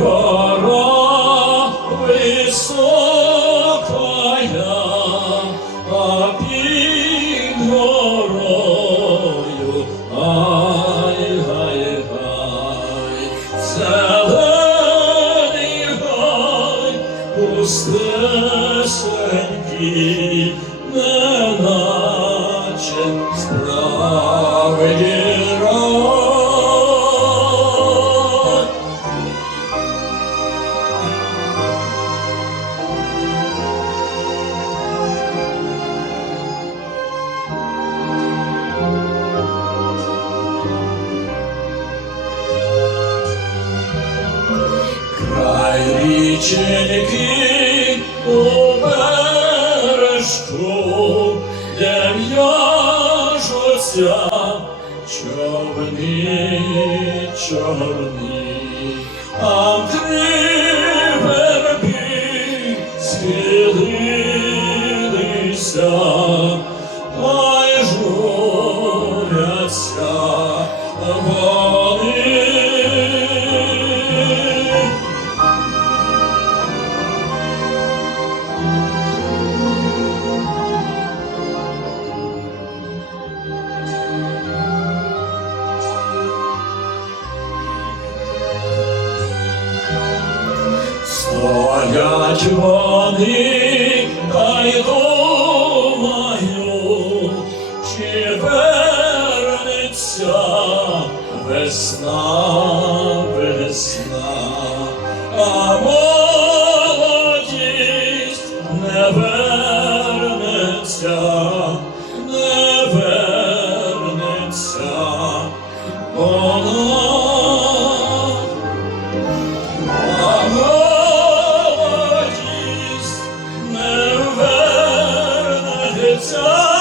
гора високая, а під горою ай гай гай, зелений гай, пустесенький, неначе справді. Ніченьки у бережку, де в'яжуться човни, човни, а три верби схилилися, ай журяться Стоять вони, та й думаю, чи вернеться весна, весна, а молодість не вернеться. time.